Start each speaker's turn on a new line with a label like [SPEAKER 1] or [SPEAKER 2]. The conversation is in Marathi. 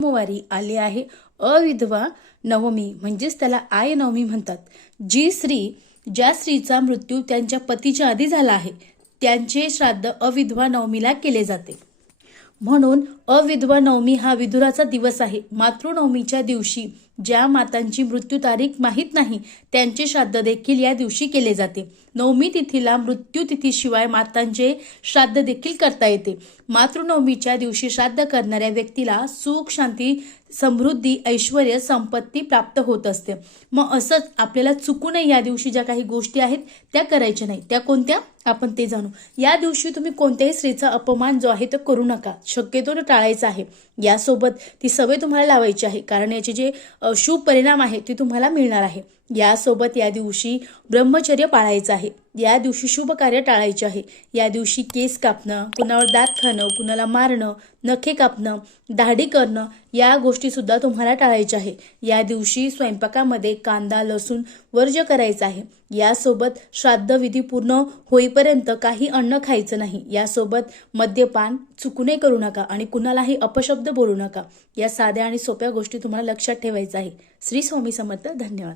[SPEAKER 1] सोमवारी आले आहे. अविधवा नवमी म्हणजेच त्याला आय नवमी म्हणतात. जी स्त्री ज्या स्त्रीचा मृत्यू त्यांच्या पतीच्या आधी झाला आहे त्यांचे श्राद्ध अविधवा नवमीला केले जाते. म्हणून अविधवा नवमी हा विधुराचा दिवस आहे. मातृनवमीच्या दिवशी ज्या मातांची मृत्यू तारीख माहीत नाही त्यांचे श्राद्ध देखील या दिवशी केले जाते. नवमी तिथीला मृत्यू तिथीशिवाय मातांचे श्राद्ध देखील करता येते. मातृनवमीच्या दिवशी श्राद्ध करणाऱ्या व्यक्तीला सुख शांती समृद्धी ऐश्वर संपत्ती प्राप्त होत असते. मग असंच आपल्याला चुकू नये या दिवशी ज्या काही गोष्टी आहेत त्या करायच्या नाही. त्या कोणत्या? आपण ते जाणू. या दिवशी तुम्ही कोणत्याही स्त्रीचा अपमान जो आहे तो करू नका. शक्यतो टाळायचा आहे. यासोबत ती सवय तुम्हाला लावायची आहे. कारण याचे जे शुभ परिणाम आहे ते तुम्हाला मिळणार आहे. यासोबत या दिवशी ब्रह्मचर्य पाळायचं आहे. या दिवशी शुभ कार्य टाळायचे आहे. या दिवशी केस कापणं कुणावर दात खाणं कुणाला मारणं नखे कापणं दाढी करणं या गोष्टीसुद्धा तुम्हाला टाळायच्या आहे. या दिवशी स्वयंपाकामध्ये कांदा लसूण वर्ज्य करायचं आहे. यासोबत श्राद्ध विधी पूर्ण होईपर्यंत काही अन्न खायचं नाही. यासोबत मद्यपान चुकूने करू नका आणि कुणालाही अपशब्द बोलू नका. या साध्या आणि सोप्या गोष्टी तुम्हाला लक्षात ठेवायच्या आहे. श्री स्वामी समर्थ. धन्यवाद.